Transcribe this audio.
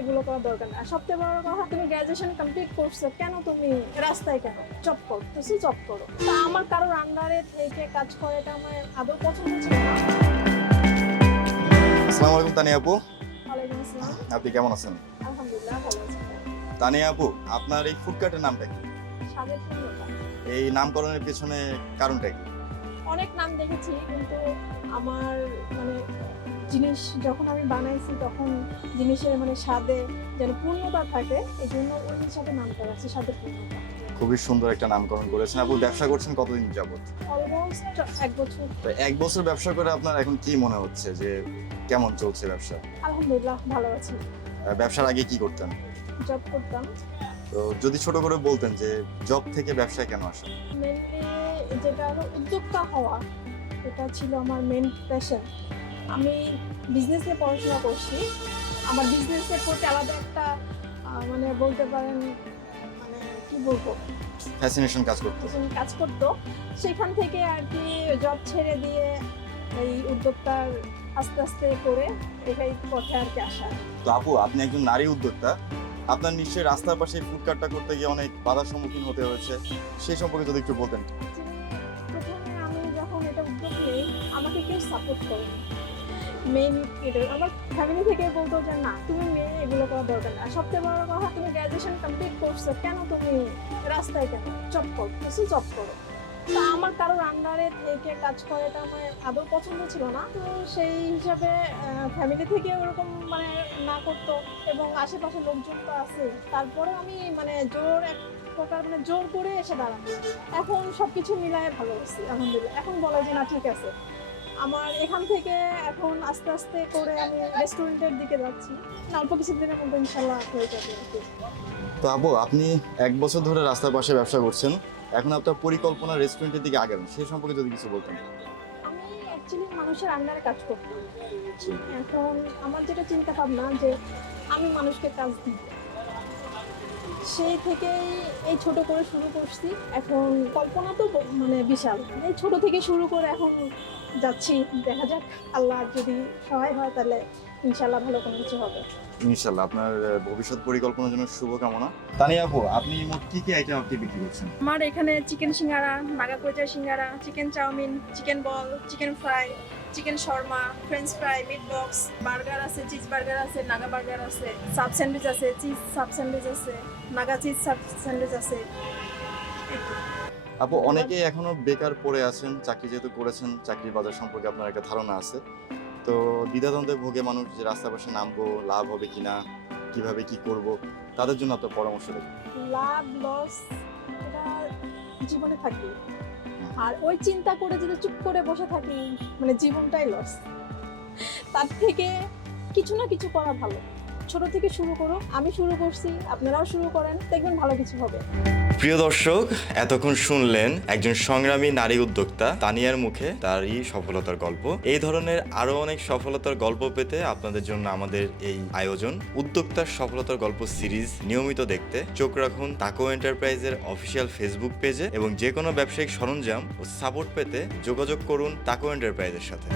এগুলো করার দরকার আর সবচেয়ে বড় কথা তুমি গ্র্যাজুয়েশন কমপ্লিট করছ কেন তুমি রাস্তায় কেন? জব করতেছো জব করো। তা আমার কারোর আন্ডারে থেকে কাজ করে এটা আমার আদৌ পছন্দ ছিল না। আসসালামু আলাইকুম তানিয়া আপু। ওয়ালাইকুম আসসালাম। আপনি কেমন আছেন? আলহামদুলিল্লাহ ভালো আছি। তানিয়া আপু আপনার এই ফুডকার্টের নামটা কি? স্বাদের এই নামকরণের পেছনে কারণটা কি? অনেক নাম দেখেছি কিন্তু আমার মানে জিনিস যখন আমি বানাইছি তখন জিনিসের মানে স্বাদে যেন পূর্ণতা থাকে এই জন্য ওই হিসাবে নামটা রাখছি স্বাদের পূর্ণতা। খুবই সুন্দর একটা নামকরণ করেছেন। আপু ব্যবসা করছেন কতদিন যাবত অলমোস্ট এক বছর। তো এক বছর ব্যবসা করে আপনার এখন কি মনে হচ্ছে যে কেমন চলছে ব্যবসা? আলহামদুলিল্লাহ ভালো আছি। ব্যবসার আগে কি করতেন? জব করতাম। তো যদি ছোট করে বলতেন যে জব থেকে ব্যবসায় কেন আসেন? মেনলি যেটা হলো উদ্যোক্তা হওয়া এটা ছিল আমার মেন প্যাশন আমি বিজনেস নিয়ে পড়াশোনা করছি। আমার বিজনেসের প্রতি আলাদা একটা মানে বলতে পারেন মানে কি বলব? ফ্যাসিনেশন কাজ যখন কাজ করতো। সেখান থেকে আর কি জব ছেড়ে দিয়ে এই উদ্যোক্তার আস্তে আস্তে করে এটাই পথে আর কি আসা। তো আপু আপনি একজন নারী উদ্যোক্তা। আপনার নিশ্চয়ই রাস্তার পাশে ফুডকার্টটা করতে গিয়ে অনেক বাধার সম্মুখীন হতে হয়েছে। সেই সম্পর্কে যদি একটু বলতেন। সাপোর্ট করেনি মেন এটা আমার ফ্যামিলি থেকে বলতো যে, না, তুমি মেয়ে এগুলো করার দরকার আর সবচেয়ে বড় কথা, তুমি গ্র্যাজুয়েশন কমপ্লিট করছ, কেন তুমি রাস্তায় কেন? জব করতেছো জব করো। তা আমার কারোর আন্ডারে থেকে কাজ করে এটা আমার আদৌ পছন্দ ছিল না। তো সেই হিসাবে ফ্যামিলি থেকে ওরকম মানে না করতো। এবং আশেপাশে লোকজন তো আছে। তারপরে আমি মানে জোর এক প্রকার মানে জোর করে এসে দাঁড়ানো এখন সবকিছু মিলায় ভালো আছি, আলহামদুলিল্লাহ। এখন বলা যে না, ঠিক আছে। আমার এখান থেকে এখন আস্তে আস্তে করে আমি রেস্টুরেন্টের দিকে যাচ্ছি। অল্প কিছুদিনের মধ্যে ইনশাল্লাহ হয়ে যাবে তো আপু আপনি এক বছর ধরে রাস্তার পাশে ব্যবসা করছেন। এখন আপনার পরিকল্পনা রেস্টুরেন্টের দিকে আগাবেন সেই সম্পর্কে যদি কিছু বলতেন। আমি অ্যাকচুয়ালি মানুষের আন্ডারে কাজ করতাম। এখন আমার যেটা চিন্তা ভাবনা যে আমি মানুষকে কাজ দিব সেই থেকেই এই ছোট করে শুরু করছি। এখন কল্পনা তো মানে বিশাল। এই ছোট থেকে শুরু করে এখন যাচ্ছি দেখা যাক। আল্লাহ যদি সহায় হয় তাহলে ইনশাল্লাহ ভালো কোনো কিছু হবে। ইনশাল্লাহ আপনার ভবিষ্যৎ পরিকল্পনার জন্য শুভকামনা। তানিয়া আপু আপনি মোট কি কি আইটেম আপনি বিক্রি করছেন? আমার এখানে চিকেন সিঙ্গারা নাগা কচা singara chicken chow mein chicken ball chicken fry chicken shawarma French fry meat box burger আছে চিজ বার্গার আছে নাগা বার্গার আছে সাব স্যান্ডউইচ আছে চিজ সাব স্যান্ডউইচ আছে নাগা চিজ সাব স্যান্ডউইচ আছে। আপু অনেকেই এখনও বেকার পড়ে আছেন চাকরি যেহেতু করেছেন চাকরির বাজার সম্পর্কে আপনার একটা ধারণা আছে। তো দ্বিধাদ্বন্দ্বে ভোগে মানুষ যে রাস্তা পাশে নামবো লাভ হবে কিনা কীভাবে কি করব তাদের জন্য আপনার পরামর্শ দেবেন লাভ লস এটা জীবনে থাকবে আর ওই চিন্তা করে যদি চুপ করে বসে থাকি মানে জীবনটাই লস। তার থেকে কিছু না কিছু করা ভালো। ছোট থেকে শুরু করো, আমি শুরু করছি, আপনারাও শুরু করেন, দেখবেন ভালো কিছু হবে। প্রিয় দর্শক, এতক্ষণ শুনলেন একজন সংগ্রামী নারী উদ্যোক্তা তানিয়ার মুখে তারই সফলতার গল্প। এই ধরনের আরও অনেক সফলতার গল্প পেতে আপনাদের জন্য আমাদের এই আয়োজন। উদ্যোক্তার সফলতার গল্প সিরিজ নিয়মিত দেখতে চোখ রাখুন তাকো এন্টারপ্রাইজের অফিসিয়াল ফেসবুক পেজে এবং যে কোনো ব্যবসায়িক সরঞ্জাম ও সাপোর্ট পেতে যোগাযোগ করুন তাকো এন্টারপ্রাইজের সাথে।